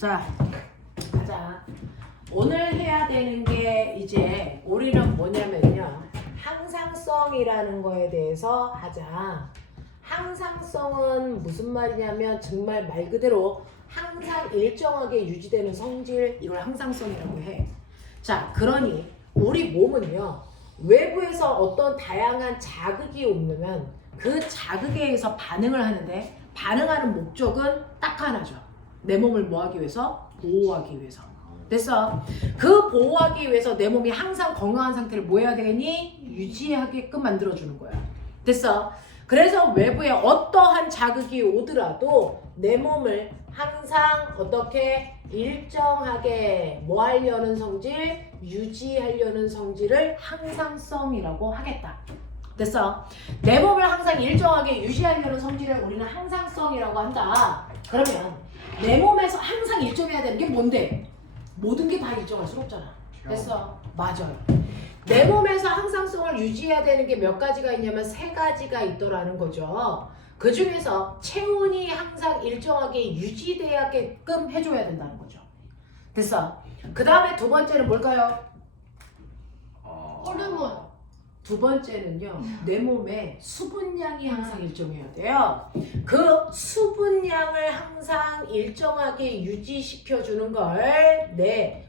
자, 가자. 오늘 해야 되는 게 이제 우리는 뭐냐면요. 항상성이라는 거에 대해서 하자. 항상성은 무슨 말이냐면 정말 말 그대로 항상 일정하게 유지되는 성질, 이걸 항상성이라고 해. 자, 그러니 우리 몸은요. 외부에서 어떤 다양한 자극이 오면 그 자극에 의해서 반응을 하는데 반응하는 목적은 딱 하나죠. 내 몸을 뭐 하기 위해서? 보호하기 위해서. 됐어? 그 보호하기 위해서 내 몸이 항상 건강한 상태를 뭐 해야 되겠니? 유지하게끔 만들어주는 거야. 됐어? 그래서 외부에 어떠한 자극이 오더라도 내 몸을 항상 어떻게 일정하게 뭐 하려는 성질? 유지하려는 성질을 항상성이라고 하겠다. 됐어? 내 몸을 항상 일정하게 유지하려는 성질을 우리는 항상성이라고 한다. 그러면 내 몸에서 항상 일정해야 되는 게 뭔데? 모든 게 다 일정할 수는 없잖아. 됐어? 맞아요. 내 몸에서 항상성을 유지해야 되는 게 몇 가지가 있냐면 3가지가 있더라는 거죠. 그 중에서 체온이 항상 일정하게 유지되게끔 해줘야 된다는 거죠. 됐어? 그 다음에 두 번째는 뭘까요? 호르몬. 두 번째는요, 내 몸에 수분량이 항상 일정해야 돼요. 그 수분량을 항상 일정하게 유지시켜주는 걸,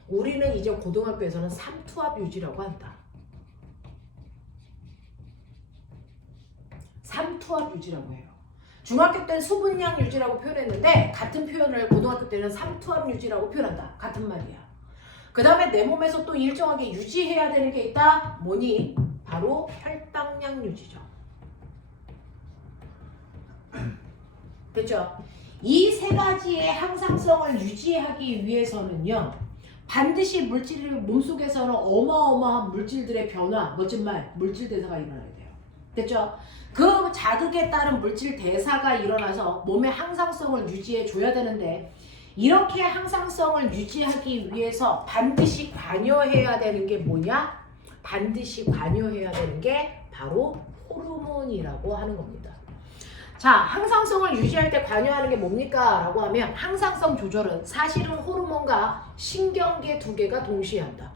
우리는 이제 고등학교에서는 삼투압 유지라고 한다. 삼투압 유지라고 해요. 중학교 때는 수분량 유지라고 표현했는데, 같은 표현을 고등학교 때는 삼투압 유지라고 표현한다. 같은 말이야. 그 다음에 내 몸에서 또 일정하게 유지해야 되는 게 있다. 뭐니? 바로 혈당량 유지죠. 됐죠? 이 3가지의 항상성을 유지하기 위해서는요. 반드시 물질이 몸속에서는 어마어마한 물질들의 변화, 멋진 말, 물질 대사가 일어나야 돼요. 됐죠? 그 자극에 따른 물질 대사가 일어나서 몸의 항상성을 유지해 줘야 되는데 이렇게 항상성을 유지하기 위해서 반드시 관여해야 되는 게 뭐냐? 반드시 관여해야 되는 게 바로 호르몬이라고 하는 겁니다. 자, 항상성을 유지할 때 관여하는 게 뭡니까? 라고 하면 항상성 조절은 사실은 호르몬과 신경계 2개가 동시에 한다.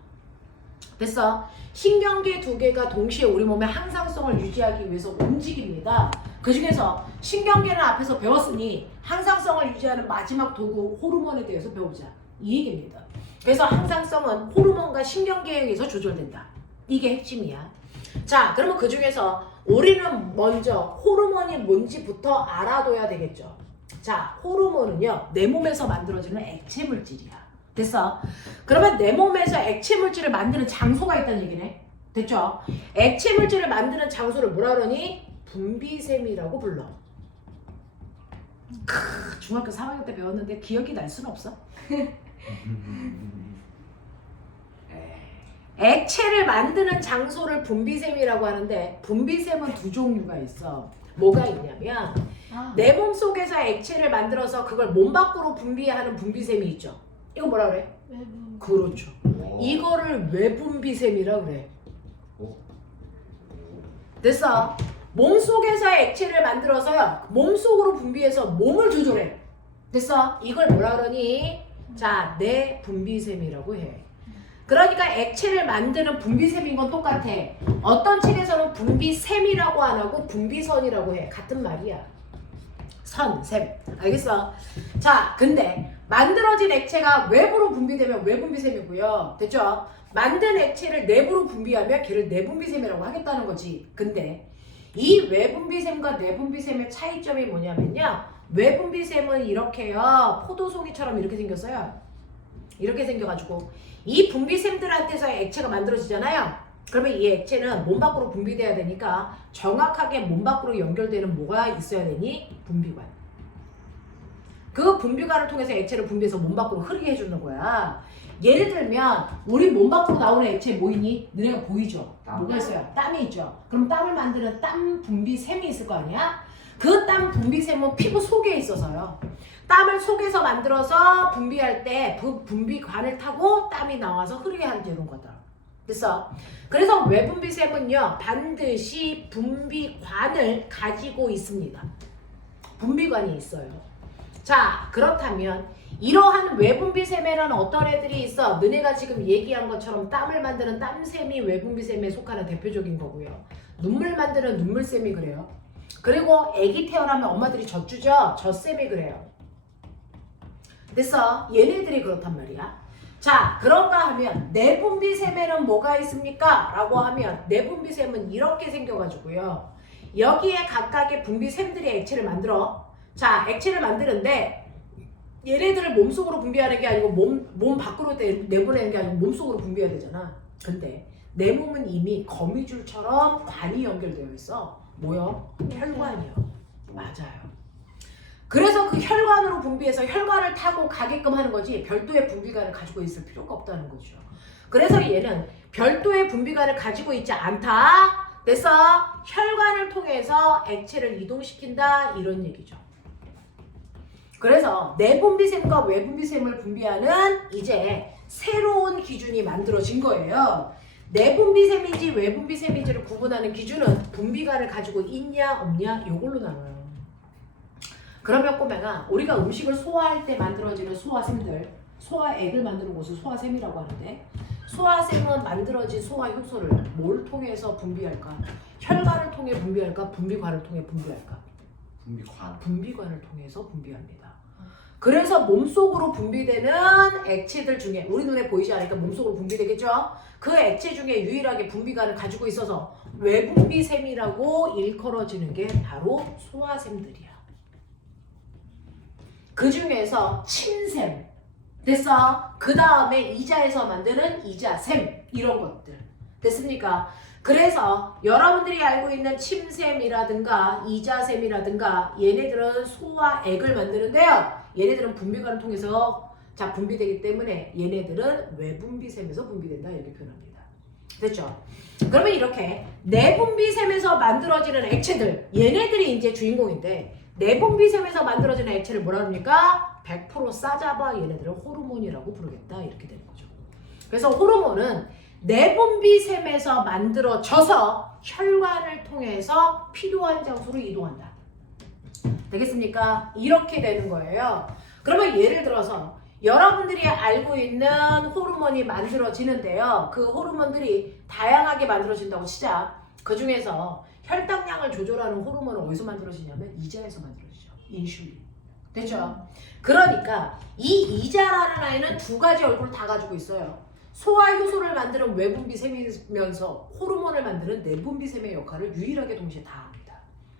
됐어? 신경계 2개가 동시에 우리 몸의 항상성을 유지하기 위해서 움직입니다. 그 중에서 신경계는 앞에서 배웠으니 항상성을 유지하는 마지막 도구 호르몬에 대해서 배우자. 이 얘기입니다. 그래서 항상성은 호르몬과 신경계에 의해서 조절된다. 이게 핵심이야. 자, 그러면 그 중에서 우리는 먼저 호르몬이 뭔지부터 알아둬야 되겠죠. 자, 호르몬은요, 내 몸에서 만들어지는 액체 물질이야. 됐어? 그러면 내 몸에서 액체 물질을 만드는 장소가 있다는 얘기네. 됐죠? 액체 물질을 만드는 장소를 뭐라 그러니? 분비샘이라고 불러. 중학교 3학년 때 배웠는데 기억이 날 수는 없어. 액체를 만드는 장소를 분비샘이라고 하는데 분비샘은 2종류가 있어. 뭐가 있냐면 내 몸 속에서 액체를 만들어서 그걸 몸 밖으로 분비하는 분비샘이 있죠. 이거 뭐라 그래? 외부. 그렇죠. 이거를 외분비샘이라 그래. 됐어? 몸 속에서 액체를 만들어서요. 몸 속으로 분비해서 몸을 조절해. 됐어? 이걸 뭐라 그러니? 자, 내분비샘이라고 해. 그러니까 액체를 만드는 분비샘인 건 똑같아. 어떤 책에서는 분비샘이라고 안 하고 분비선이라고 해. 같은 말이야. 선, 샘. 알겠어? 자, 근데 만들어진 액체가 외부로 분비되면 외분비샘이고요. 됐죠? 만든 액체를 내부로 분비하면 걔를 내분비샘이라고 하겠다는 거지. 근데 이 외분비샘과 내분비샘의 차이점이 뭐냐면요. 외분비샘은 이렇게요. 포도송이처럼 이렇게 생겼어요. 이렇게 생겨가지고 이 분비샘들한테서 액체가 만들어지잖아요. 그러면 이 액체는 몸 밖으로 분비돼야 되니까 정확하게 몸 밖으로 연결되는 뭐가 있어야 되니? 분비관. 그 분비관을 통해서 액체를 분비해서 몸 밖으로 흐르게 해주는 거야. 예를 들면 우리 몸 밖으로 나오는 액체 뭐이니? 너네가 보이죠? 뭐가 있어요? 땀이 있죠? 그럼 땀을 만드는 땀 분비샘이 있을 거 아니야? 그 땀 분비샘은 피부 속에 있어서요. 땀을 속에서 만들어서 분비할 때 그 분비관을 타고 땀이 나와서 흐르게 하는 거다. 됐어? 그래서 외분비샘은요 반드시 분비관을 가지고 있습니다. 분비관이 있어요. 자, 그렇다면 이러한 외분비샘에는 어떤 애들이 있어? 너네가 지금 얘기한 것처럼 땀을 만드는 땀샘이 외분비샘에 속하는 대표적인 거고요. 눈물 만드는 눈물샘이 그래요. 그리고 애기 태어나면 엄마들이 젖주죠? 젖샘이 그래요. 그래서 얘네들이 그렇단 말이야. 자, 그런가 하면 내분비샘에는 뭐가 있습니까? 라고 하면 내분비샘은 이렇게 생겨가지고요. 여기에 각각의 분비샘들이 액체를 만들어. 자, 액체를 만드는데 얘네들을 몸속으로 분비하는 게 아니고 몸 밖으로 내보내는 게 아니고 몸속으로 분비해야 되잖아. 근데 내 몸은 이미 거미줄처럼 관이 연결되어 있어. 뭐요? 혈관이요. 맞아요. 그래서 그 혈관으로 분비해서 혈관을 타고 가게끔 하는 거지 별도의 분비관을 가지고 있을 필요가 없다는 거죠. 그래서 얘는 별도의 분비관을 가지고 있지 않다. 그래서 혈관을 통해서 액체를 이동시킨다 이런 얘기죠. 그래서 내분비샘과 외분비샘을 분비하는 이제 새로운 기준이 만들어진 거예요. 내분비샘인지 외분비샘인지를 구분하는 기준은 분비관을 가지고 있냐 없냐 이걸로 나눠요. 그러면 꼬맹아, 우리가 음식을 소화할 때 만들어지는 소화샘들, 소화액을 만드는 것을 소화샘이라고 하는데 소화샘은 만들어진 소화효소를 뭘 통해서 분비할까? 혈관을 통해 분비할까? 분비관을 통해 분비할까? 분비관을 통해서 분비합니다. 그래서 몸속으로 분비되는 액체들 중에 우리 눈에 보이지 않으니까 몸속으로 분비되겠죠? 그 액체 중에 유일하게 분비관을 가지고 있어서 외분비샘이라고 일컬어지는 게 바로 소화샘들이야. 그 중에서 침샘 됐어? 그 다음에 이자에서 만드는 이자샘 이런 것들 됐습니까? 그래서 여러분들이 알고 있는 침샘이라든가 이자샘이라든가 얘네들은 소화액을 만드는데요. 얘네들은 분비관을 통해서 자 분비되기 때문에 얘네들은 외분비샘에서 분비된다 이렇게 표현합니다. 됐죠? 그러면 이렇게 내분비샘에서 만들어지는 액체들 얘네들이 이제 주인공인데 내분비샘에서 만들어지는 액체를 뭐라 합니까? 100% 싸잡아 얘네들을 호르몬이라고 부르겠다 이렇게 되는 거죠. 그래서 호르몬은 내분비샘에서 만들어져서 혈관을 통해서 필요한 장소로 이동한다. 되겠습니까? 이렇게 되는 거예요. 그러면 예를 들어서 여러분들이 알고 있는 호르몬이 만들어지는데요. 그 호르몬들이 다양하게 만들어진다고 치자. 그 중에서 혈당량을 조절하는 호르몬은 어디서 만들어지냐면 이자에서 만들어지죠. 인슐린. 됐죠? 그러니까 이 이자라는 아이는 두 가지 얼굴을 다 가지고 있어요. 소화효소를 만드는 외분비샘이면서 호르몬을 만드는 내분비샘의 역할을 유일하게 동시에 다 합니다.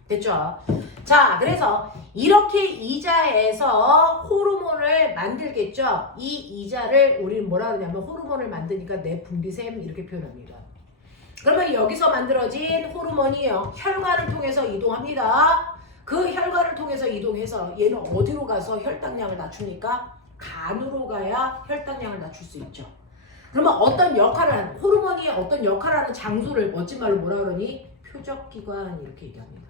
됐죠? 자, 그래서 이렇게 이자에서 호르몬을 만들겠죠? 이 이자를 우리는 뭐라 그러냐면 호르몬을 만드니까 내분비샘 이렇게 표현합니다. 그러면 여기서 만들어진 호르몬이요. 혈관을 통해서 이동합니다. 그 혈관을 통해서 이동해서 얘는 어디로 가서 혈당량을 낮춥니까? 간으로 가야 혈당량을 낮출 수 있죠. 그러면 어떤 역할을 하는 호르몬이 어떤 역할을 하는 장소를 멋진 말로 뭐라 그러니? 표적기관 이렇게 얘기합니다.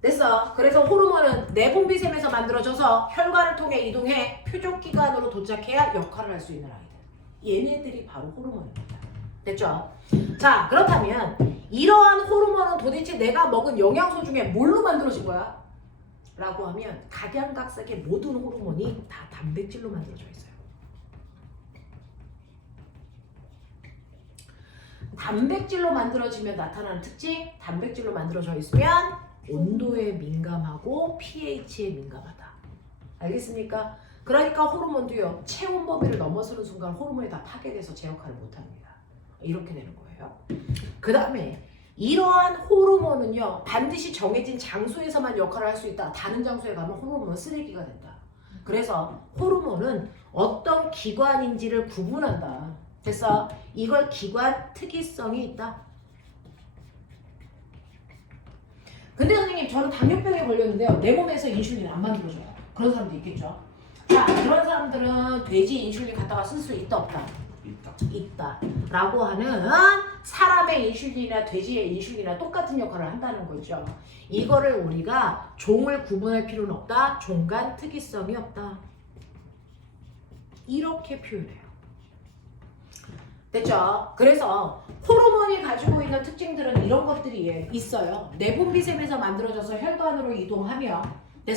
됐어. 그래서 호르몬은 내분비샘에서 만들어져서 혈관을 통해 이동해 표적기관으로 도착해야 역할을 할 수 있는 아이들. 얘네들이 바로 호르몬입니다. 됐죠? 자, 그렇다면 이러한 호르몬은 도대체 내가 먹은 영양소 중에 뭘로 만들어진 거야? 라고 하면 각양각색의 모든 호르몬이 다 단백질로 만들어져 있어요. 단백질로 만들어지면 나타나는 특징, 단백질로 만들어져 있으면 온도에 민감하고 pH에 민감하다. 알겠습니까? 그러니까 호르몬도요. 체온 범위를 넘어서는 순간 호르몬이 다 파괴돼서 제 역할을 못합니다. 이렇게 되는 거예요. 그 다음에 이러한 호르몬은요. 반드시 정해진 장소에서만 역할을 할 수 있다. 다른 장소에 가면 호르몬은 쓰레기가 된다. 그래서 호르몬은 어떤 기관인지를 구분한다. 그래서 이걸 기관 특이성이 있다. 근데 선생님 저는 당뇨병에 걸렸는데요. 내 몸에서 인슐린 안 만들어줘요. 그런 사람도 있겠죠. 자, 그런 사람들은 돼지 인슐린 갖다가 쓸 수 있다 없다? 있다. 라고 하는 사람의 인슐린이나 돼지의 인슐린이나 똑같은 역할을 한다는 거죠. 이거를 우리가 종을 구분할 필요는 없다. 종간 특이성이 없다. 이렇게 표현해요. 됐죠? 그래서 호르몬이 가지고 있는 특징들은 이런 것들이 있어요. 내분비샘에서 만들어져서 혈관으로 이동하며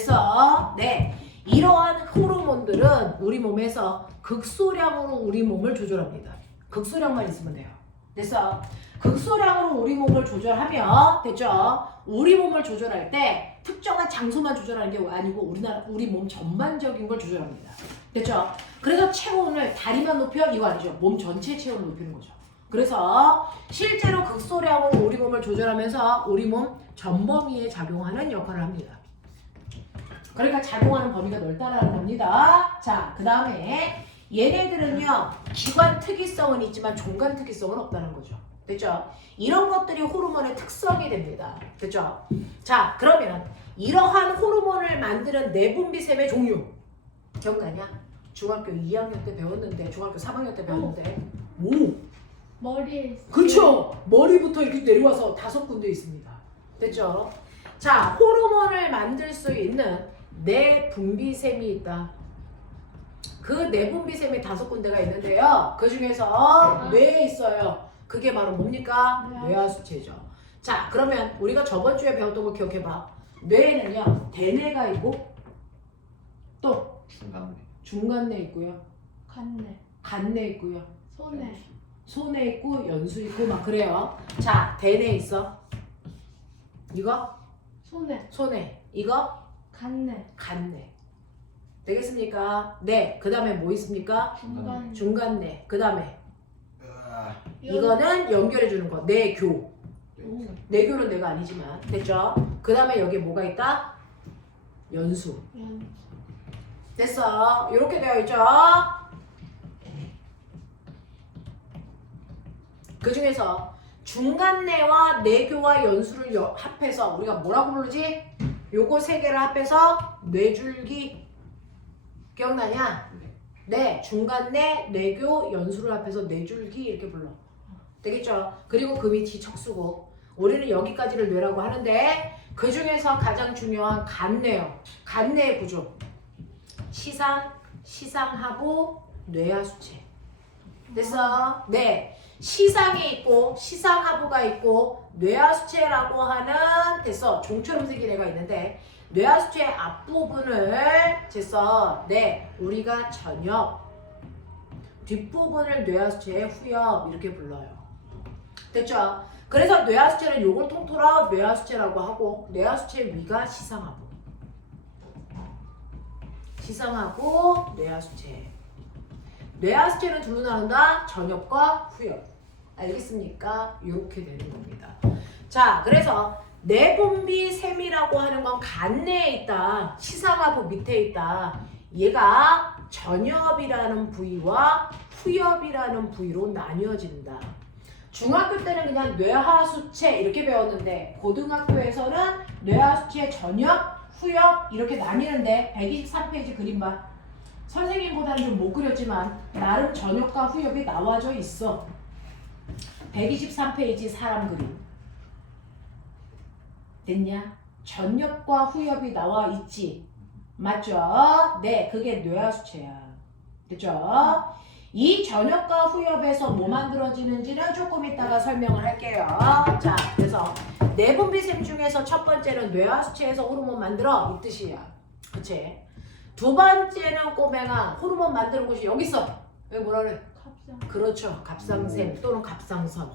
됐어? 네. 이러한 호르몬들은 우리 몸에서 극소량으로 우리 몸을 조절합니다. 극소량만 있으면 돼요. 됐어? 극소량으로 우리 몸을 조절하면 됐죠? 우리 몸을 조절할 때 특정한 장소만 조절하는 게 아니고 우리 몸 전반적인 걸 조절합니다. 됐죠? 그래서 체온을 다리만 높여 이거 아니죠? 몸 전체 체온을 높이는 거죠. 그래서 실제로 극소량으로 우리 몸을 조절하면서 우리 몸 전범위에 작용하는 역할을 합니다. 그러니까 작용하는 범위가 넓다라는 겁니다. 자, 그 다음에 얘네들은요 기관 특이성은 있지만 종관 특이성은 없다는 거죠. 됐죠? 이런 것들이 호르몬의 특성이 됩니다. 됐죠? 자, 그러면 이러한 호르몬을 만드는 내분비샘의 종류 기억나냐? 중학교 2학년 때 배웠는데 중학교 3학년 때 배웠는데 오! 머리에 그쵸? 머리부터 이렇게 내려와서 5군데 있습니다. 됐죠? 자, 호르몬을 만들 수 있는 내분비샘이 있다. 그 내분비샘이 5군데가 있는데요. 그 중에서 뇌에 있어요. 그게 바로 뭡니까? 뇌하수체죠. 자, 그러면 우리가 저번 주에 배웠던 거 기억해봐. 뇌에는요, 대뇌가 있고 또 중간뇌 있고요. 간내, 간뇌 있고요. 손에, 손에 있고 연수 있고 막 그래요. 자, 대뇌 있어. 이거 손에, 손에. 이거 간내, 간뇌. 되겠습니까? 네. 그 다음에 뭐 있습니까? 중간, 중간뇌. 그 다음에 이거는 연결해 주는 거. 내교. 내교는 내가 아니지만 됐죠? 그 다음에 여기에 뭐가 있다? 연수. 됐어. 이렇게 되어 있죠? 그 중에서 중간뇌와 내교와 연수를 합해서 우리가 뭐라고 부르지? 요거 3개를 합해서 뇌줄기. 기억나냐? 네, 중간뇌, 내교, 연수를 합해서 뇌줄기 이렇게 불러. 되겠죠? 그리고 그 밑이 척수고 우리는 여기까지를 뇌라고 하는데 그 중에서 가장 중요한 간뇌요. 간뇌의 구조. 시상, 시상하부, 뇌하수체. 됐어? 네. 시상이 있고 시상하부가 있고 뇌하수체라고 하는 됐어. 종처럼 생긴 애가 있는데 뇌하수체의 앞부분을 됐어. 네. 우리가 전엽 뒷부분을 뇌하수체의 후엽 이렇게 불러요. 됐죠? 그래서 뇌하수체는 요걸 통틀어 뇌하수체라고 하고 뇌하수체 위가 시상하부. 시상하부, 뇌하수체. 뇌하수체는 둘로 나눈다. 전엽과 후엽. 알겠습니까? 이렇게 되는 겁니다. 자, 그래서 내분비샘이라고 하는 건 간내에 있다. 시상하부 밑에 있다. 얘가 전엽이라는 부위와 후엽이라는 부위로 나뉘어진다. 중학교 때는 그냥 뇌하수체 이렇게 배웠는데 고등학교에서는 뇌하수체 전엽, 후엽 이렇게 나뉘는데 123페이지 그림 봐. 선생님보다는 좀 못 그렸지만 나름 전엽과 후엽이 나와져 있어. 123페이지 사람 그림. 됐냐? 전엽과 후엽이 나와 있지. 맞죠? 네, 그게 뇌하수체야. 됐죠? 이 전엽과 후엽에서 뭐 만들어지는지는 조금 이따가 설명을 할게요. 자, 그래서 내분비샘 중에서 첫 번째는 뇌하수체에서 호르몬 만들어 이 뜻이야. 그치? 두 번째는 꼬맹아 호르몬 만드는 곳이 여기 있어. 여기 뭐라 그래? 갑상. 그렇죠. 갑상샘 또는 갑상선.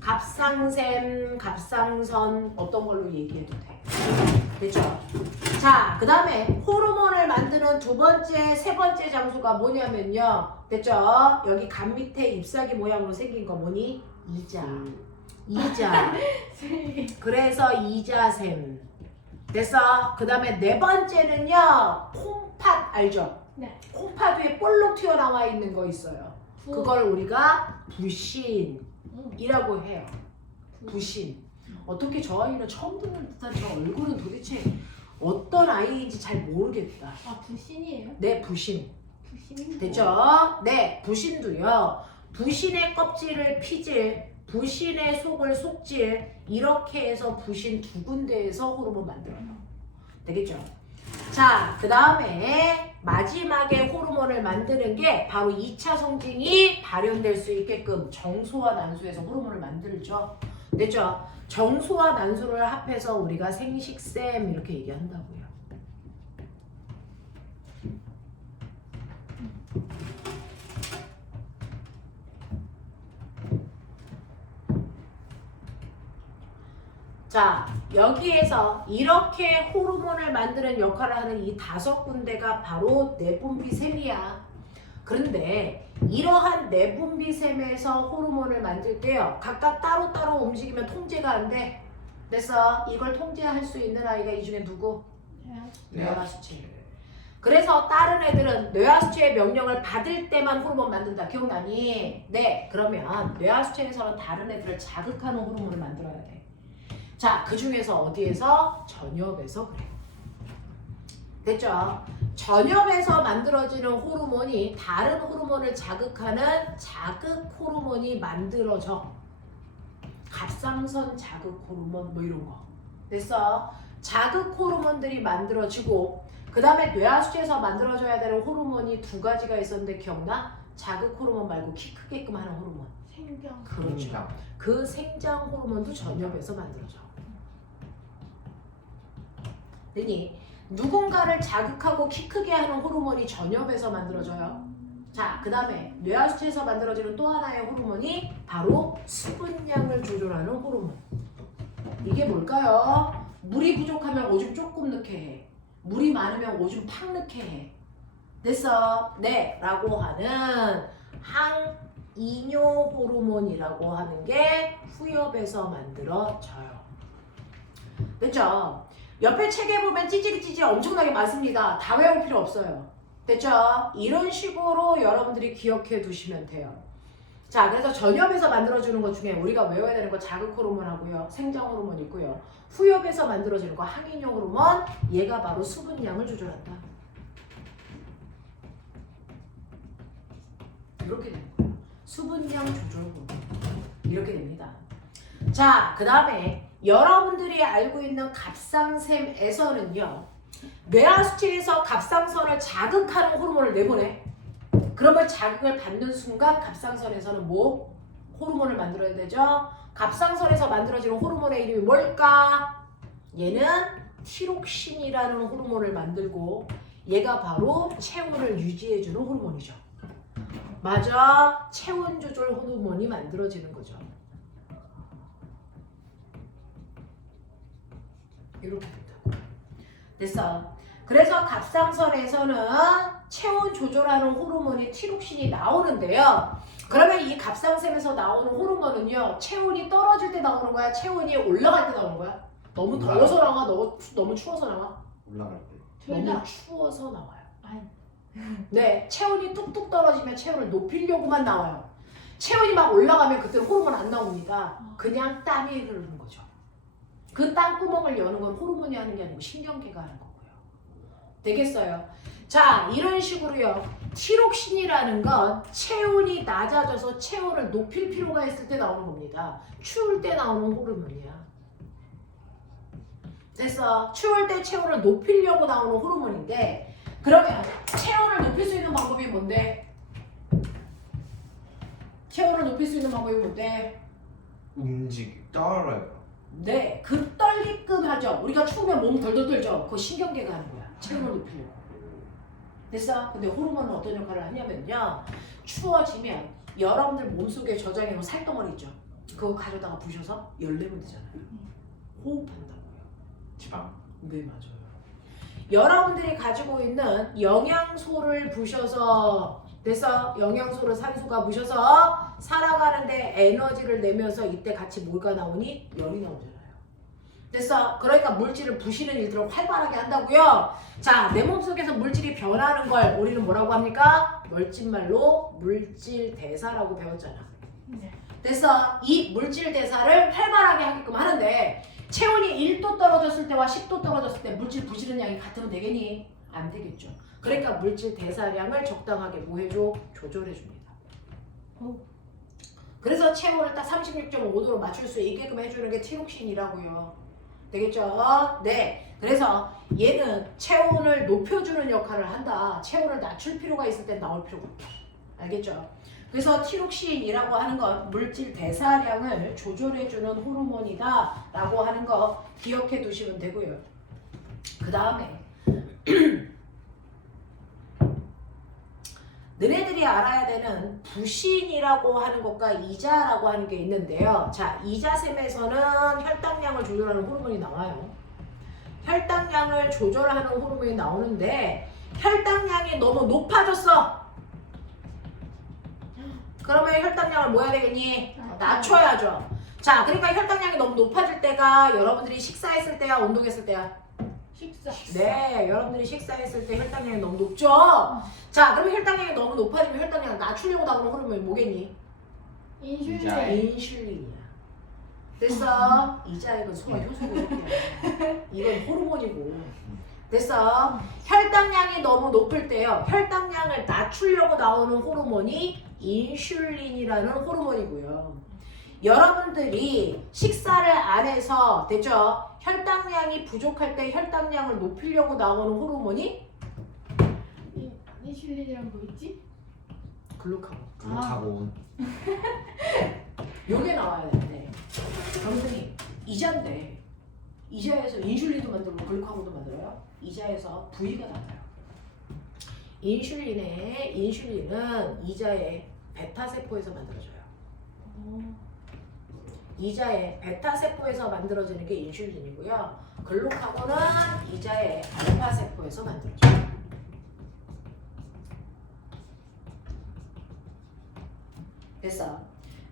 갑상샘, 갑상선 어떤 걸로 얘기해도 돼. 됐죠? 자, 그 다음에 호르몬을 만드는 두 번째, 세 번째 장소가 뭐냐면요. 됐죠? 여기 간 밑에 잎사귀 모양으로 생긴 거 뭐니? 이자. 이자. 그래서 이자샘. 됐어? 그 다음에 네 번째는요. 콩팥 알죠? 네. 콩팥 위에 볼록 튀어나와 있는 거 있어요. 그걸 우리가 부신이라고 해요. 부신. 어떻게 저 아이는 처음 듣는 듯한 저 얼굴은 도대체 어떤 아이인지 잘 모르겠다. 아, 부신이에요? 네, 부신. 부신. 됐죠? 네, 부신도요. 부신의 껍질을 피질, 부신의 속을 속질 이렇게 해서 부신 두 군데에서 호르몬 만들어요. 되겠죠? 자, 그 다음에 마지막에 호르몬을 만드는 게 바로 2차 성징이 발현될 수 있게끔 정수와 난수에서 호르몬을 만들죠. 됐죠? 정수와 난수를 합해서 우리가 생식샘 이렇게 얘기한다고요. 자, 여기에서 이렇게 호르몬을 만드는 역할을 하는 이 5군데가 바로 내분비샘이야. 그런데 이러한 내분비샘에서 호르몬을 만들 때요, 각각 따로따로 움직이면 통제가 안 돼. 그래서 이걸 통제할 수 있는 아이가 이 중에 누구? 뇌하수체. 그래서 다른 애들은 뇌하수체의 명령을 받을 때만 호르몬 만든다. 기억나니? 네. 그러면 뇌하수체에서는 다른 애들을 자극하는 호르몬을 만들어야 돼. 자, 그 중에서 어디에서? 전엽에서 그래. 됐죠? 전엽에서 만들어지는 호르몬이 다른 호르몬을 자극하는 자극 호르몬이 만들어져. 갑상선 자극 호르몬 뭐 이런 거. 됐어? 자극 호르몬들이 만들어지고 그 다음에 뇌하수체에서 만들어져야 되는 호르몬이 2가지가 있었는데 기억나? 자극 호르몬 말고 키 크게끔 하는 호르몬. 생장. 그렇죠. 그 생장 호르몬도 전엽에서 만들어져. 되니 누군가를 자극하고 키 크게 하는 호르몬이 전엽에서 만들어져요. 자, 그 다음에 뇌하수체에서 만들어지는 또 하나의 호르몬이 바로 수분량을 조절하는 호르몬. 이게 뭘까요? 물이 부족하면 오줌 조금 넣게 해. 물이 많으면 오줌 팍 넣게 해. 됐어? 네. 라고 하는 항이뇨 호르몬이라고 하는 게 후엽에서 만들어져요. 됐죠? 옆에 책에 보면 찌질이 엄청나게 많습니다. 다 외울 필요 없어요. 됐죠? 이런 식으로 여러분들이 기억해 두시면 돼요. 자, 그래서 전엽에서 만들어주는 것 중에 우리가 외워야 되는 거 자극 호르몬 하고요, 생장 호르몬 있고요. 후엽에서 만들어지는 거 항이뇨 호르몬, 얘가 바로 수분량을 조절한다. 이렇게 되는 거예요. 수분량 조절 호르몬. 이렇게 됩니다. 자, 그 다음에 여러분들이 알고 있는 갑상샘에서는요, 뇌하수체에서 갑상선을 자극하는 호르몬을 내보내. 그러면 자극을 받는 순간 갑상선에서는 뭐? 호르몬을 만들어야 되죠? 갑상선에서 만들어지는 호르몬의 이름이 뭘까? 얘는 티록신이라는 호르몬을 만들고 얘가 바로 체온을 유지해주는 호르몬이죠. 맞아. 체온 조절 호르몬이 만들어지는 거죠. 이렇게 된다고. 됐어. 그래서 갑상선에서는 체온 조절하는 호르몬이 티록신이 나오는데요. 그러면 이 갑상샘에서 나오는 호르몬은요, 체온이 떨어질 때 나오는 거야? 체온이 올라갈 때 나오는 거야? 너무 더워서 나와? 너무 추워서 나와? 올라갈 때. 둘 너무 다. 추워서 나와요. 아니. 네, 체온이 뚝뚝 떨어지면 체온을 높이려고만 나와요. 체온이 막 올라가면 그때는 호르몬 안 나옵니다. 그냥 땀이 흐르는 거죠. 그 땀구멍을 여는 건 호르몬이 하는 게 아니고 신경계가 하는 거고요. 되겠어요? 자, 이런 식으로요. 티록신이라는 건 체온이 낮아져서 체온을 높일 필요가 있을 때 나오는 겁니다. 추울 때 나오는 호르몬이야. 됐어? 추울 때 체온을 높이려고 나오는 호르몬인데, 그러면 체온을 높일 수 있는 방법이 뭔데? 체온을 높일 수 있는 방법이 뭔데? 떨어요. 네, 그 떨리끔 하죠. 우리가 추우면 몸 덜덜 떨죠. 그거 신경계가 하는 거야. 체온을 높이려고. 됐어? 근데 호르몬은 어떤 역할을 하냐면요, 추워지면 여러분들 몸속에 저장해 놓은 살덩어리 있죠. 그거 가져다가 부셔서 열 내면 되잖아요. 호흡한다고요. 지방. 네, 맞아요. 여러분들이 가지고 있는 영양소를 부셔서, 됐어? 영양소를 산소가 부셔서 살아가는데 에너지를 내면서 이때 같이 뭐가 나오니? 열이 나오잖아요. 됐어? 그러니까 물질을 부시는 일들을 활발하게 한다고요. 자, 내 몸속에서 물질이 변하는 걸 우리는 뭐라고 합니까? 멀찐말로 물질 대사라고 배웠잖아. 네. 됐어? 이 물질 대사를 활발하게 하게끔 하는데, 체온이 1도 떨어졌을 때와 10도 떨어졌을 때 물질 부시는 양이 같으면 되겠니? 안 되겠죠. 그러니까 물질 대사량을 적당하게 뭐 해줘? 조절해 줍니다. 그래서 체온을 딱 36.5도로 맞출 수 있게끔 해주는 게 티록신이라고요. 되겠죠? 네. 그래서 얘는 체온을 높여주는 역할을 한다. 체온을 낮출 필요가 있을 땐 나올 필요가 없다. 알겠죠? 그래서 티록신이라고 하는 건 물질 대사량을 조절해주는 호르몬이다 라고 하는 거 기억해 두시면 되고요. 그 다음에 너네들이 여러분들이 알아야 되는 부신이라고 하는 것과 이자라고 하는 게 있는데요. 자, 이자샘에서는 혈당량을 조절하는 호르몬이 나와요. 혈당량을 조절하는 호르몬이 나오는데 혈당량이 너무 높아졌어. 그러면 혈당량을 뭐 해야 되겠니? 낮춰야죠. 자, 그러니까 혈당량이 너무 높아질 때가 여러분들이 식사했을 때야, 운동했을 때야? 식사. 네, 여러분들이 식사했을 때 혈당량이 너무 높죠? 자, 그러면 혈당량이 너무 높아지면 혈당량을 낮추려고 나오는 호르몬이 뭐겠니? 인슐린. 이자. 인슐린이야. 됐어? 이자액은 소화 효소고요. 이건 호르몬이고. 됐어? 혈당량이 너무 높을 때요. 혈당량을 낮추려고 나오는 호르몬이 인슐린이라는 호르몬이고요. 여러분들이 식사를 안 해서 됐죠? 혈당량이 부족할 때 혈당량을 높이려고 나오는 호르몬이 인슐린이랑 뭐 있지? 글루카곤. 글루카곤. 요게 나와야 되는데 여러분들이 이자인데 이자에서 인슐린도 만들고 글루카곤도 만들어요. 이자에서 부위가 달라요. 인슐린은 이자의 베타세포에서 만들어져요. 이자의 베타세포에서 만들어지는 게 인슐린이고요. 글루카곤은 이자의 알파세포에서 만들어져요. 됐어.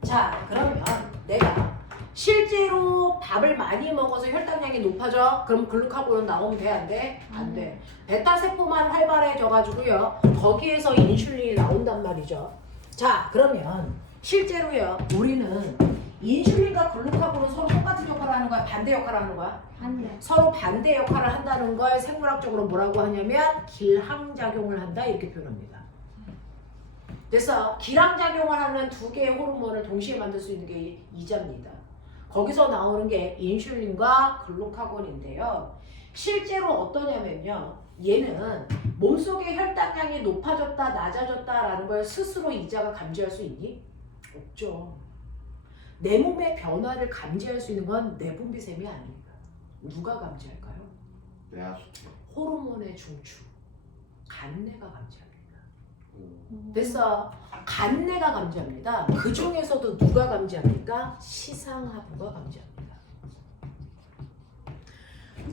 자, 그러면 내가 실제로 밥을 많이 먹어서 혈당량이 높아져? 그럼 글루카곤은 나오면 돼? 안 돼? 안 돼. 베타세포만 활발해져가지고요. 거기에서 인슐린이 나온단 말이죠. 자, 그러면 실제로요. 우리는 인슐린과 글루카곤은 서로 똑같은 역할을 하는 거야? 반대 역할을 하는 거야? 반대. 서로 반대 역할을 한다는 걸 생물학적으로 뭐라고 하냐면 길항작용을 한다 이렇게 표현합니다. 그래서 길항작용을 하는 두 개의 호르몬을 동시에 만들 수 있는 게 이자입니다. 거기서 나오는 게 인슐린과 글루카곤인데요. 실제로 어떠냐면요. 얘는 몸속의 혈당량이 높아졌다 낮아졌다라는 걸 스스로 이자가 감지할 수 있니? 없죠. 내 몸의 변화를 감지할 수 있는 건 내분비샘이 아닙니다. 누가 감지할까요? 뇌하수체. 호르몬의 중추, 간내가 감지합니다. 오. 됐어. 간내가 감지합니다. 그 중에서도 누가 감지합니까? 시상하부가 감지합니다.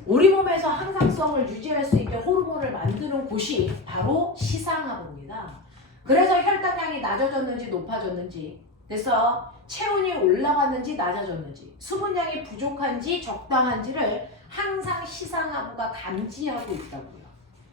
우리 몸에서 항상성을 유지할 수 있게 호르몬을 만드는 곳이 바로 시상하부입니다. 그래서 혈당량이 낮아졌는지 높아졌는지, 됐어? 체온이 올라갔는지 낮아졌는지, 수분량이 부족한지 적당한지를 항상 시상하부가 감지하고 있다고요.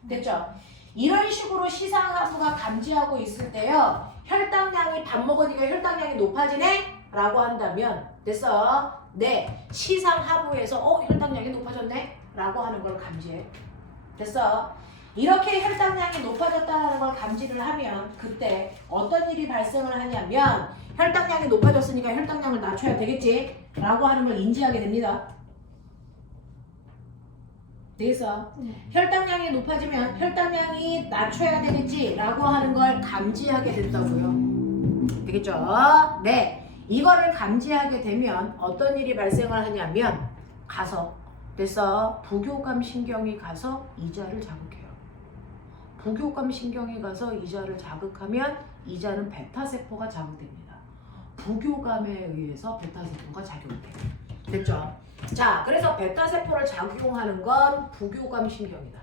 됐죠? 이런 식으로 시상하부가 감지하고 있을 때요. 혈당량이 밥 먹으니까 혈당량이 높아지네? 라고 한다면 됐어? 네. 시상하부에서 혈당량이 높아졌네? 라고 하는 걸 감지해. 됐어? 이렇게 혈당량이 높아졌다는 걸 감지를 하면 그때 어떤 일이 발생을 하냐면 혈당량이 높아졌으니까 혈당량을 낮춰야 되겠지? 라고 하는 걸 인지하게 됩니다. 되겠어? 혈당량이 높아지면 혈당량이 낮춰야 되겠지? 라고 하는 걸 감지하게 된다고요. 되겠죠? 네. 이거를 감지하게 되면 어떤 일이 발생을 하냐면 가서 그래서 부교감 신경이 가서 이자를 자극해요. 부교감 신경이 가서 이자를 자극하면 이자는 베타세포가 자극됩니다. 부교감에 의해서 베타세포가 작용돼요. 됐죠? 자, 그래서 베타세포를 작용하는 건 부교감 신경이다.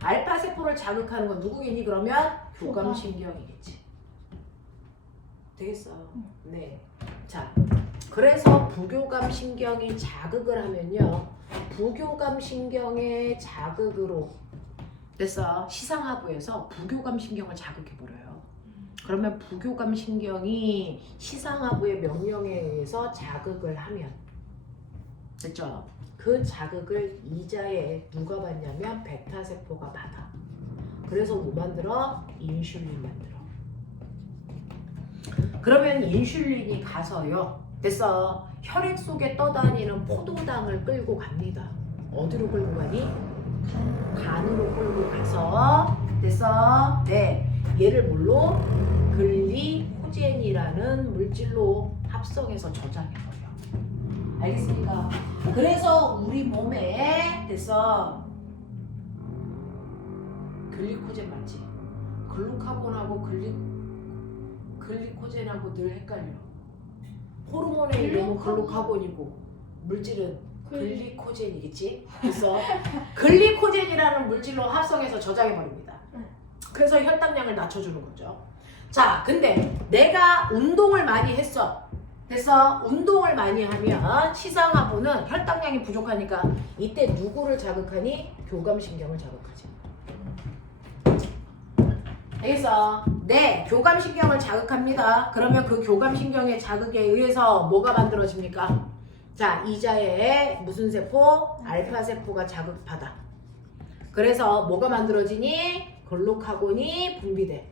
알파세포를 자극하는 건 누구겠니? 그러면 교감 신경이겠지. 되겠어? 네. 자, 그래서 부교감 신경이 자극을 하면요. 부교감 신경의 자극으로 됐어. 시상하부에서 부교감 신경을 자극해버려요. 그러면 부교감 신경이 시상하부의 명령에 의해서 자극을 하면 됐죠? 그 자극을 이자에 누가 받냐면 베타세포가 받아. 그래서 뭐 만들어? 인슐린 만들어. 그러면 인슐린이 가서요. 됐어. 혈액 속에 떠다니는 포도당을 끌고 갑니다. 어디로 끌고 가니? 간으로 끌고 가서 됐어. 네. 얘를 뭘로? 글리코젠이라는 물질로 합성해서 저장해버려. 알겠습니까? 그래서 우리 몸에 됐어. 글리코젠 맞지? 글루카곤하고 글리코젠하고 늘 헷갈려. 호르몬의 이름은 글루카곤이고 물질은 글리코젠이겠지? 그래서 글리코젠이라는 물질로 합성해서 저장해 버립니다. 그래서 혈당량을 낮춰주는 거죠. 자, 근데 내가 운동을 많이 했어. 됐어? 운동을 많이 하면 시상하부는 혈당량이 부족하니까 이때 누구를 자극하니? 교감신경을 자극하지. 알겠어? 네, 교감신경을 자극합니다. 그러면 그 교감신경의 자극에 의해서 뭐가 만들어집니까? 자, 이자의 무슨 세포? 알파세포가 자극받아. 그래서 뭐가 만들어지니? 글루카곤이 분비돼.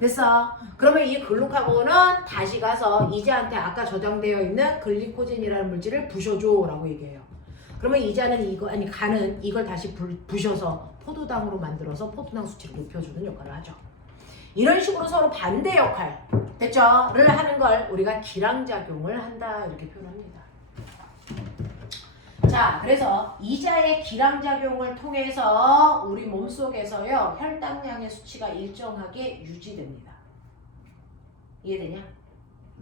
됐어? 그러면 이 글루카곤은 다시 가서 이자한테 아까 저장되어 있는 글리코젠이라는 물질을 부셔줘 라고 얘기해요. 그러면 이자는 간은 이걸 다시 부셔서 포도당으로 만들어서 포도당 수치를 높여주는 역할을 하죠. 이런 식으로 서로 반대 역할, 됐죠? 를 하는 걸 우리가 기량작용을 한다 이렇게 표현합니다. 자, 그래서 이자의 기량작용을 통해서 우리 몸속에서요 혈당량의 수치가 일정하게 유지됩니다. 이해되냐?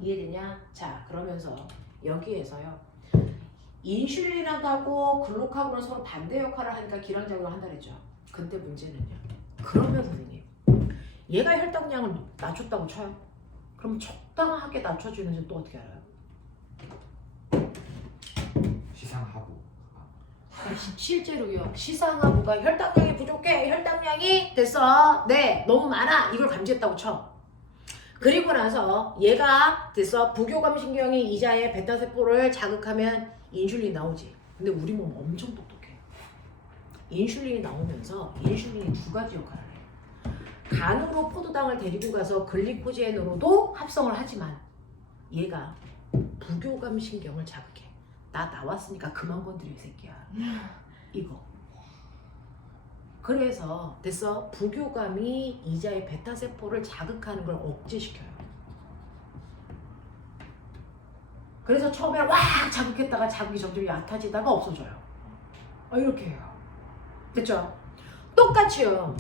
이해되냐? 자, 그러면서 여기에서요 인슐린하고 글루카곤은 서로 반대 역할을 하니까 기량작용을 한다 그랬죠. 근데 문제는요, 그러면 선생님 얘가 혈당량을 낮췄다고 쳐요? 그럼 적당하게 낮춰주는지 또 어떻게 알아요? 시상하부. 실제로요 시상하부가 혈당량이 부족해, 혈당량이 됐어, 네 너무 많아, 이걸 감지했다고 쳐. 그리고 나서 얘가 됐어 부교감신경이 이자의 베타세포를 자극하면 인슐린이 나오지. 근데 우리 몸 엄청 똑똑해. 인슐린이 나오면서 인슐린이 두 가지 역할을 해. 간으로 포도당을 데리고 가서 글리코젠으로도 합성을 하지만 얘가 부교감신경을 자극해. 나 나왔으니까 그만 건드려 이 새끼야. 이거. 그래서 됐어 부교감이 이자의 베타세포를 자극하는 걸 억제시켜요. 그래서 처음에 와 자극했다가 자극이 점점 얕아지다가 없어져요. 이렇게 해요. 됐죠? 똑같이요.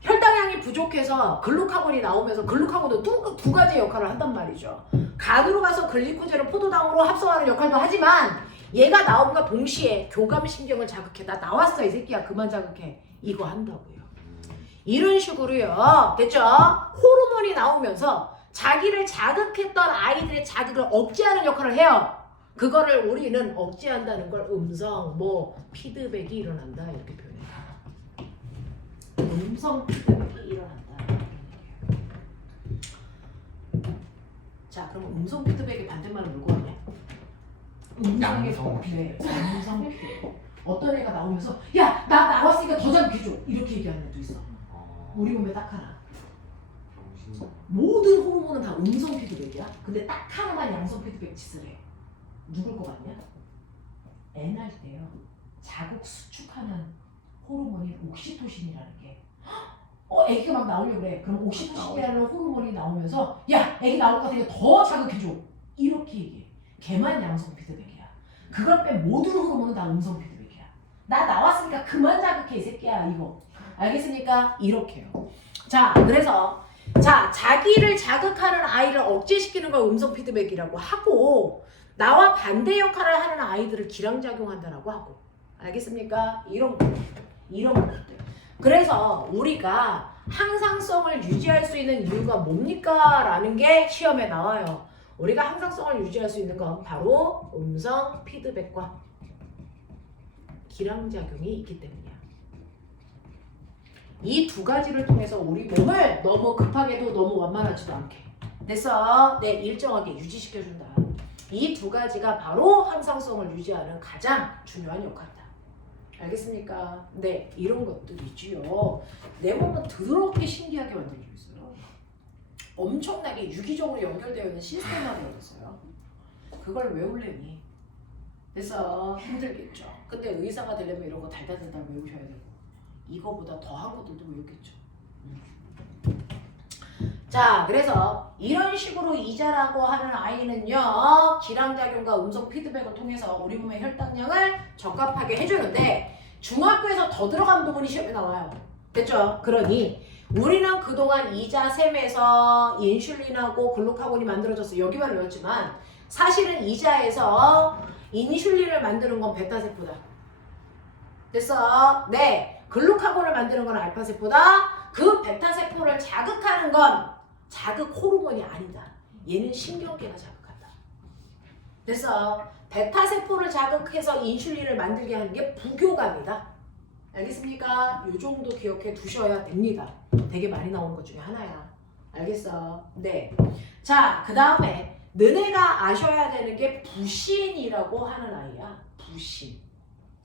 혈당량이 부족해서 글루카곤이 나오면서 글루카곤도 두 가지 역할을 한단 말이죠. 간으로 가서 글리코젠을 포도당으로 합성하는 역할도 하지만 얘가 나옴과 동시에 교감신경을 자극해. 나 나왔어 이 새끼야 그만 자극해. 이거 한다고요. 이런 식으로요. 됐죠? 호르몬이 나오면서 자기를 자극했던 아이들의 자극을 억제하는 역할을 해요. 그거를 우리는 억제한다는 걸 음성 피드백이 일어난다 이렇게 표현해요. 음성 피드백이 일어난다. 자, 그럼 음성 피드백의 반대말은 뭐거든요? 양성 피드백. 양성 피드백. 어떤 애가 나오면서 야, 나 나왔으니까 더 자극해줘 이렇게 얘기하는 애도 있어. 우리 몸에 딱 하나. 모든 호르몬은 다 음성 피드백이야. 근데 딱 하나만 양성 피드백 짓을 해. 누굴 것 같냐? 애 날 때요. 자극 수축하는 호르몬이 옥시토신이라는 게. 애기가 막 나오려고 그래. 그럼 옥시토신이라는 호르몬이 나오면서 야, 애기 나올 것 같으니까 더 자극해줘. 이렇게 얘기해. 걔만 양성 피드백이야. 그걸 빼 모든 호르몬은 다 음성 피드백이야. 나 나왔으니까 그만 자극해 이 새끼야 이거. 알겠습니까? 이렇게요. 자, 그래서 자기를 자극하는 아이를 억제시키는 걸 음성 피드백이라고 하고 나와 반대 역할을 하는 아이들을 기량작용한다라고 하고. 알겠습니까? 이런 것들. 그래서 우리가 항상성을 유지할 수 있는 이유가 뭡니까? 라는 게 시험에 나와요. 우리가 항상성을 유지할 수 있는 건 바로 음성 피드백과 기량작용이 있기 때문이야. 이 두 가지를 통해서 우리 몸을 너무 급하게도 너무 완만하지도 않게 됐어? 네, 일정하게 유지시켜준다. 이 두 가지가 바로 항상성을 유지하는 가장 중요한 역할이다. 알겠습니까? 네, 이런 것들이지요. 내 몸은 더럽게 신기하게 만들어져 있어요. 엄청나게 유기적으로 연결되어 있는 시스템화가 되어 있어요. 그걸 외우려니 그래서 힘들겠죠. 근데 의사가 되려면 이런 거 달달달달 외우셔야 되고 이거보다 더한 것들도 외우겠죠. 자, 그래서 이런 식으로 이자라고 하는 아이는요 기량작용과 음성 피드백을 통해서 우리 몸의 혈당량을 적합하게 해주는데 중학교에서 더 들어간 부분이 시험에 나와요. 됐죠? 그러니 우리는 그동안 이자샘에서 인슐린하고 글루카곤이 만들어져서 여기만 외웠지만 사실은 이자에서 인슐린을 만드는 건 베타세포다. 됐어? 네. 글루카곤을 만드는 건 알파세포다. 그 베타세포를 자극하는 건 자극 호르몬이 아니다. 얘는 신경계가 자극한다. 됐어? 베타세포를 자극해서 인슐린을 만들게 하는 게 부교감이다. 알겠습니까? 요 정도 기억해 두셔야 됩니다. 되게 많이 나오는 것 중에 하나야. 알겠어? 네. 자, 그 다음에 너네가 아셔야 되는 게 부신이라고 하는 아이야. 부신.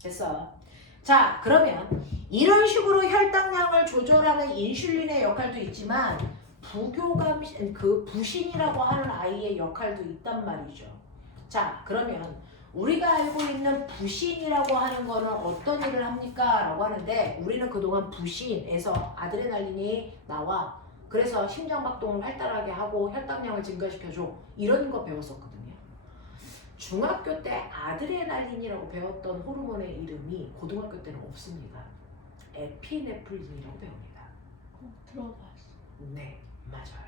됐어? 자, 그러면 이런 식으로 혈당량을 조절하는 인슐린의 역할도 있지만 부교감, 그 부신이라고 하는 아이의 역할도 있단 말이죠. 자, 그러면 우리가 알고 있는 부신이라고 하는 거는 어떤 일을 합니까? 라고 하는데 우리는 그동안 부신에서 아드레날린이 나와. 그래서 심장박동을 활달하게 하고 혈당량을 증가시켜줘. 이런 거 배웠었거든요. 중학교 때 아드레날린이라고 배웠던 호르몬의 이름이 고등학교 때는 없습니다. 에피네프린이라고 배웁니다. 들어봤어. 네, 맞아요.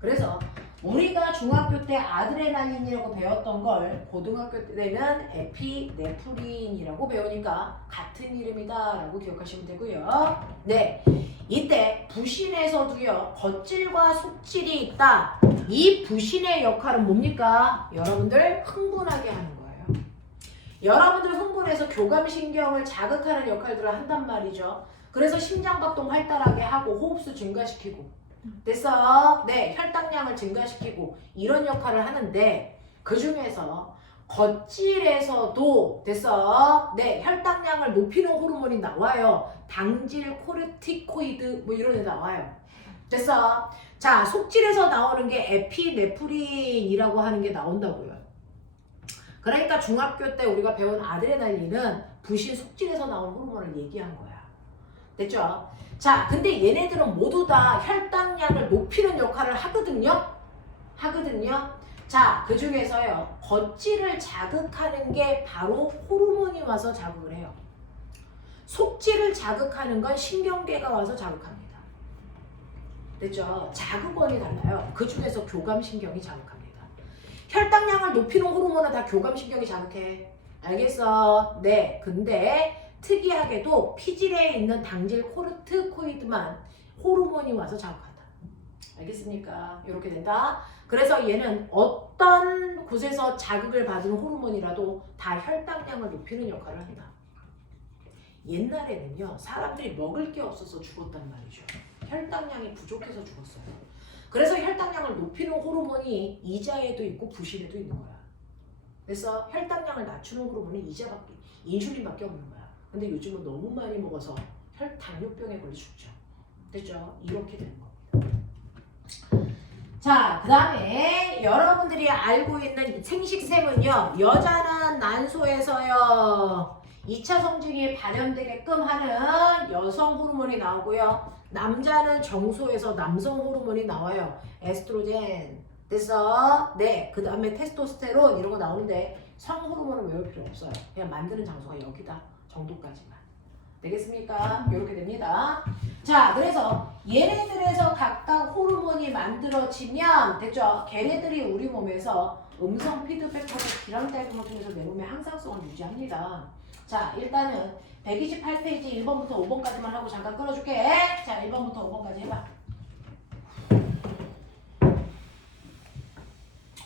그래서 우리가 중학교 때 아드레날린이라고 배웠던 걸 고등학교 때는 에피네프린이라고 배우니까 같은 이름이다 라고 기억하시면 되고요. 네, 이때 부신에서도요 겉질과 속질이 있다. 이 부신의 역할은 뭡니까? 여러분들 흥분하게 하는 거예요. 여러분들 흥분해서 교감신경을 자극하는 역할들을 한단 말이죠. 그래서 심장박동 활달하게 하고 호흡수 증가시키고 됐어? 네, 혈당량을 증가시키고 이런 역할을 하는데 그 중에서 겉질에서도 됐어? 네, 혈당량을 높이는 호르몬이 나와요. 당질 코르티코이드 뭐 이런 애 나와요. 됐어? 자, 속질에서 나오는 게 에피네프린이라고 하는 게 나온다고요. 그러니까 중학교 때 우리가 배운 아드레날린은 부신 속질에서 나온 호르몬을 얘기한 거야. 됐죠? 자, 근데 얘네들은 모두 다 혈당량을 높이는 역할을 하거든요. 자, 그 중에서요 겉질을 자극하는 게 바로 호르몬이 와서 자극을 해요. 속질을 자극하는 건 신경계가 와서 자극합니다. 됐죠? 자극원이 달라요. 그 중에서 교감신경이 자극합니다. 혈당량을 높이는 호르몬은 다 교감신경이 자극해. 알겠어? 네. 근데 특이하게도 피질에 있는 당질 코르티코이드만 호르몬이 와서 자극한다. 알겠습니까? 이렇게 된다. 그래서 얘는 어떤 곳에서 자극을 받은 호르몬이라도 다 혈당량을 높이는 역할을 한다. 옛날에는요 사람들이 먹을 게 없어서 죽었단 말이죠. 혈당량이 부족해서 죽었어요. 그래서 혈당량을 높이는 호르몬이 이자에도 있고 부신에도 있는 거야. 그래서 혈당량을 낮추는 호르몬은 이자밖에, 인슐린밖에 없는 거야. 근데 요즘은 너무 많이 먹어서 혈당뇨병에 걸려 죽죠. 됐죠? 이렇게 되는 겁니다. 자, 그 다음에 여러분들이 알고 있는 생식샘은요 여자는 난소에서요 2차 성징이 발현되게끔 하는 여성 호르몬이 나오고요. 남자는 정소에서 남성 호르몬이 나와요. 에스트로겐. 됐어? 네. 그 다음에 테스토스테론 이런 거 나오는데 성 호르몬은 외울 필요 없어요. 그냥 만드는 장소가 여기다 정도까지만. 되겠습니까? 이렇게 됩니다. 자, 그래서 얘네들에서 각각 호르몬이 만들어지면 됐죠? 걔네들이 우리 몸에서 음성 피드백하고 기량작용을 통해서 내 몸의 항상성을 유지합니다. 자, 일단은 128페이지 1번부터 5번까지만 하고 잠깐 끊어줄게. 자, 1번부터 5번까지 해봐.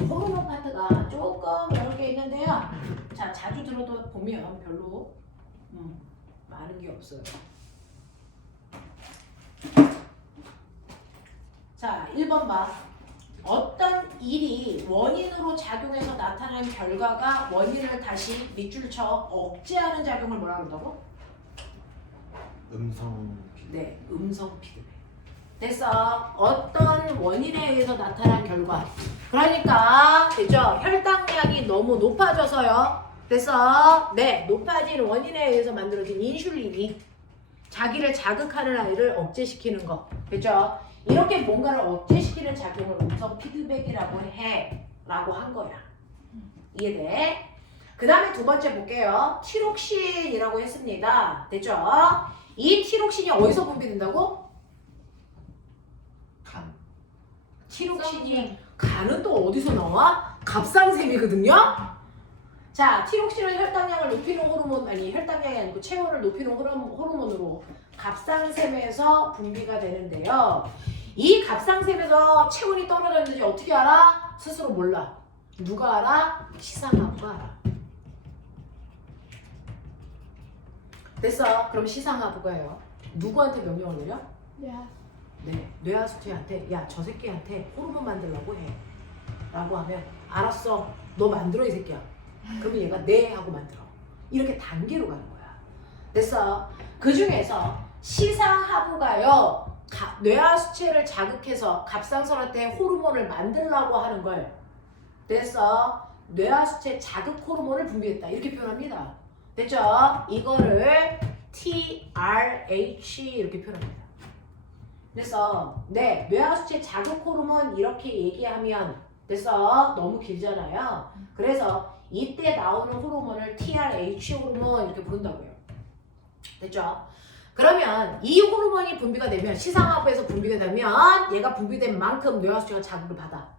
호르몬 파트가 조금 여러 개 있는데요. 자, 자주 들어도 보면 별로 많은 게 없어요. 자, 1번 봐. 어떤 일이 원인으로 작용해서 나타난 결과가 원인을 다시 밑줄 쳐 억제하는 작용을 뭐라 그런다고? 음성 피드백. 네, 음성 피드백. 됐어. 어떤 원인에 의해서 나타난 결과. 그러니까 됐죠? 혈당량이 너무 높아져서요. 됐어? 네, 높아진 원인에 의해서 만들어진 인슐린이 자기를 자극하는 아이를 억제시키는 거. 됐죠? 이렇게 뭔가를 억제시키는 작용을 음성 피드백이라고 해. 라고 한 거야. 이해돼? 그 다음에 두 번째 볼게요. 티록신이라고 했습니다. 됐죠? 이 티록신이 어디서 분비된다고? 티록신이 간은 또 어디서 나와? 갑상샘이거든요. 자, 티록신은 혈당량을 높이는 호르몬, 아니 혈당량이 아니고 체온을 높이는 호르몬으로 갑상샘에서 분비가 되는데요. 이 갑상샘에서 체온이 떨어졌는지 어떻게 알아? 스스로 몰라. 누가 알아? 시상하부가 알아. 됐어. 그럼 시상하부가요. 누구한테 명령을 내려? 네, 뇌하수체한테 야, 저 새끼한테 호르몬 만들라고 해 라고 하면 알았어, 너 만들어 이 새끼야. 그러면 얘가 네 하고 만들어. 이렇게 단계로 가는 거야. 됐어. 그 중에서 시상하부가요, 뇌하수체를 자극해서 갑상선한테 호르몬을 만들라고 하는 걸, 됐어, 뇌하수체 자극 호르몬을 분비했다 이렇게 표현합니다. 됐죠? 이거를 TRH 이렇게 표현합니다. 그래서 네, 뇌하수체 자극 호르몬 이렇게 얘기하면 됐어? 너무 길잖아요. 그래서 이때 나오는 호르몬을 TRH 호르몬 이렇게 부른다고요. 됐죠? 그러면 이 호르몬이 분비가 되면, 시상하부에서 분비가 되면 얘가 분비된 만큼 뇌하수체가 자극을 받아.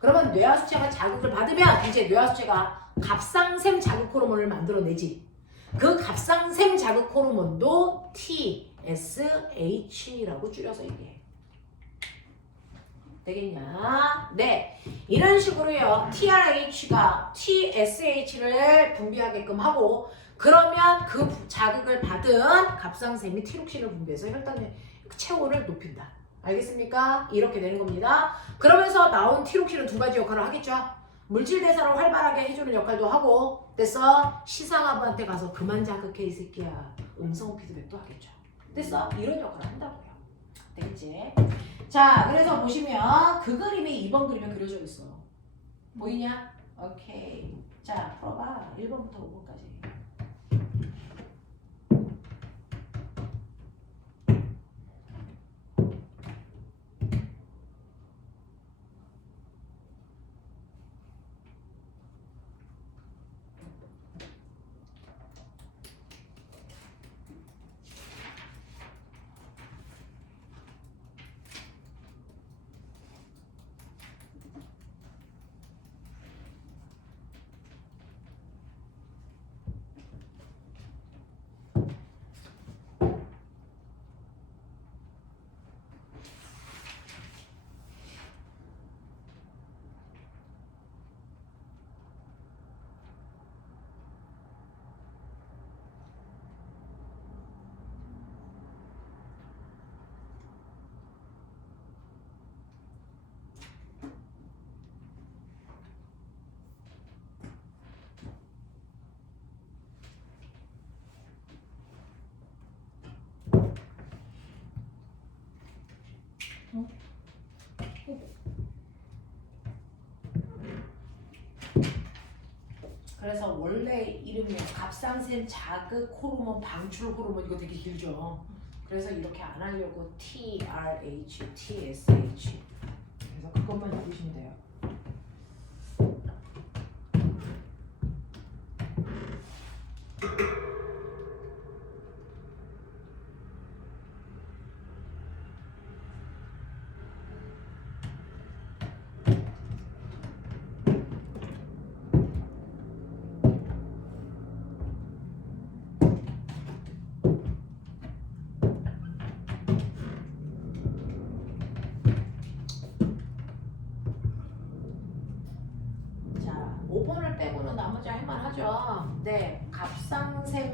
그러면 뇌하수체가 자극을 받으면 이제 뇌하수체가 갑상샘 자극 호르몬을 만들어내지. 그 갑상샘 자극 호르몬도 TSH라고 줄여서 얘기해. 되겠냐? 네. 이런 식으로요. TRH가 TSH를 분비하게끔 하고, 그러면 그 자극을 받은 갑상샘이 티록신을 분비해서 혈당 체온을 높인다. 알겠습니까? 이렇게 되는 겁니다. 그러면서 나온 티록신은 두 가지 역할을 하겠죠. 물질 대사를 활발하게 해주는 역할도 하고, 됐어? 시상하부한테 가서 그만 자극해 이 새끼야, 음성 피드백도 하겠죠. 됐어? 이런 역할을 한다고요. 되겠지? 자, 그래서 보시면 그 그림이 2번 그림에 그려져 있어. 보이냐? 오케이. 자, 풀어봐. 1번부터 5번까지. 그래서 원래 이름이 갑상샘 자극 호르몬 방출 호르몬, 이거 되게 길죠. 그래서 이렇게 안 하려고 TRH, TSH. 그래서 그것만 읽으시면 돼요. 자, 5번을 빼고는 나머지 할만하죠. 네, 갑상샘에서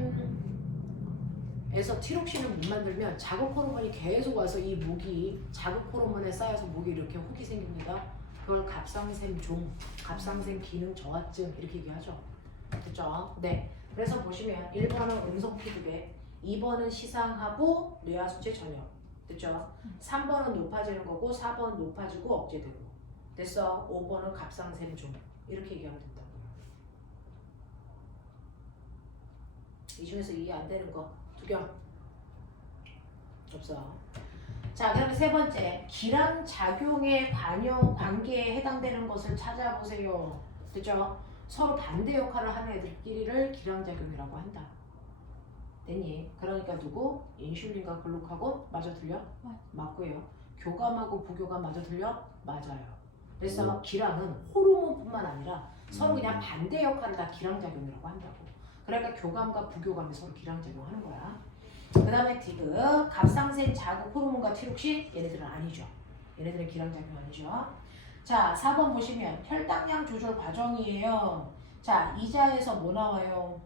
티록신을 못 만들면 자극 호르몬이 계속 와서 이 목이 자극 호르몬에 쌓여서 목이 이렇게 혹이 생깁니다. 그걸 갑상샘종, 갑상샘 기능 저하증 이렇게 얘기하죠. 됐죠? 네. 그래서 보시면 1번은 음성 피드백, 2번은 시상하부, 뇌하수체 전염. 됐죠? 3번은 높아지는 거고, 4번 높아지고 억제되고. 됐어? 5번은 갑상샘종. 이렇게 얘기하면 된다고요. 이 중에서 이해 안 되는 거 두 개 없어. 자, 그다음에 세 번째, 기량작용의 관계에 해당되는 것을 찾아보세요. 됐죠? 서로 반대 역할을 하는 애들끼리를 기량작용이라고 한다. 됐니? 그러니까 누구? 인슐린과 글루카곤 맞아 들려? 맞고요. 교감하고 부교감 맞아 들려? 맞아요. 그래서 기랑은 호르몬뿐만 아니라 서로 그냥 반대 역할을 다 기랑작용이라고 한다고. 그러니까 교감과 부교감이 서로 기랑작용하는 거야. 그 다음에 디귿, 갑상센 자극 호르몬과 티록신 얘네들은 아니죠. 얘네들은 기랑작용 아니죠. 자, 4번 보시면 혈당량 조절 과정이에요. 자, 이자에서 뭐 나와요?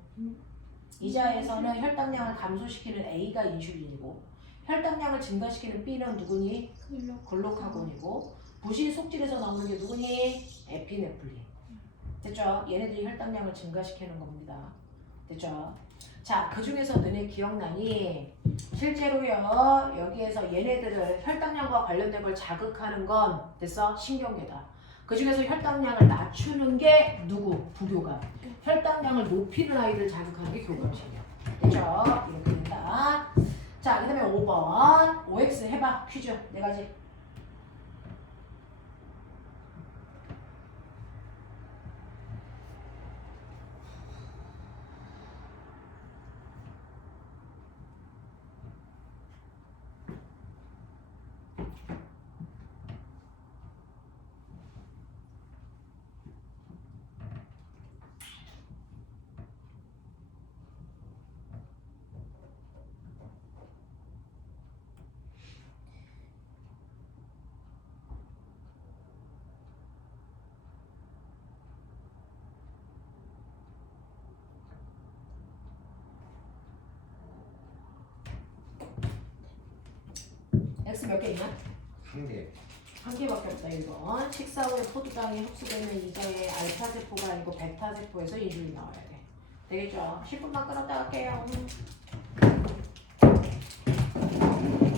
이자에서는 혈당량을 감소시키는 A가 인슐린이고 혈당량을 증가시키는 B는 누구니? 글루카곤이고 부신 속질에서 나오는 게 누구니? 에피네프린. 됐죠? 얘네들이 혈당량을 증가시키는 겁니다. 됐죠? 자, 그 중에서 너네 기억나니? 실제로요, 여기에서 얘네들을 혈당량과 관련된 걸 자극하는 건 됐어? 신경계다. 그 중에서 혈당량을 낮추는 게 누구? 부교감. 혈당량을 높이는 아이들 자극하는 게 교감신경. 됐죠? 이렇게 된다. 자, 그 다음에 5번. OX 해봐. 퀴즈. 네 가지. X 몇 개 있냐? 한 개. 한 개밖에 없다. 1번. 식사 후에 포도당이 흡수되는 이자의 알파세포가 아니고 베타세포에서 인슐린 나와야 돼. 되겠죠? 10분만 끌었다 갈게요.